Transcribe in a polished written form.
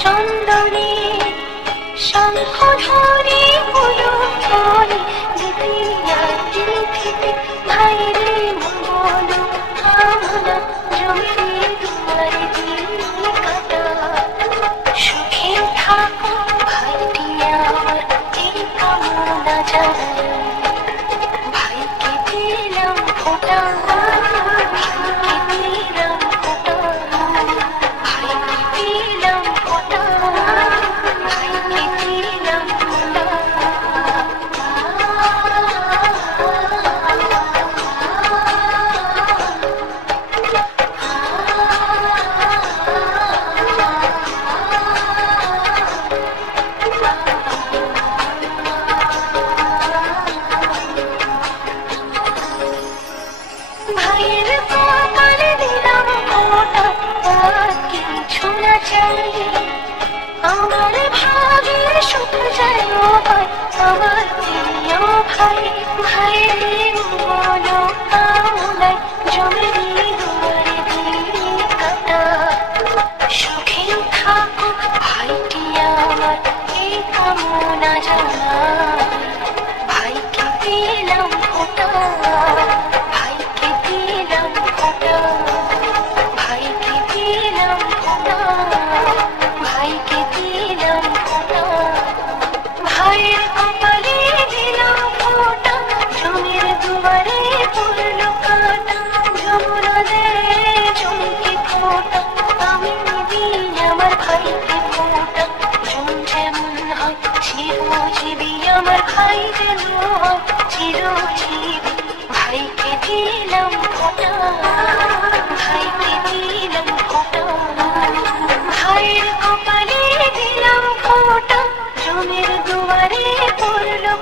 চন্দনে শঙ্খ ধরে হলো ফলে দিদিয়া দিদিতে ভাইরে মঙ্গল কামনা জমিরে দুয়ারে দিয়ে কাটা সুখে থাকো ভাইটি আমার এই কামনা জানাই ভাইকে দিলাম ফোঁটা ভাইকে দিলাম ফোঁটা ভাইকে দিলাম ফোঁটা ভাইকে দিলাম ফোঁটা ভাইয়ের কপালে দিলাম ফোঁটা আর কিছু না চাই আমার ভাগের সুখ যায় ভাই আমার প্রিয় ভাই ভাইয়ের বলো কামনায় জমিরি দুয়ারে দিয়ে কাটা সুখে থাকো ভাইটি আমার এই কামনা জানাই ভাইকে দিলাম ফোঁটা ভাইকে দিলাম ফোঁটা ভাইকে দিলাম ফোঁটা ভাইকে দিলাম ফোঁটা ভাইয়ের কপালে দিলাম ফোঁটা জমির দুয়ারে পড়লো কাঁটা যমুনা দে চমকে ফোঁটা আমি দিই আমার ভাইকে ফোঁটা জন যেমন হয় চিরজীবী আমার ভাই যেন হয় চিরজীবী ভাইকে দিলাম ফোঁটা ভাইকে দিলাম ফোঁটা ভাইয়ের কপালে দিলাম ফোঁটা জমির দুয়ারে পড়লো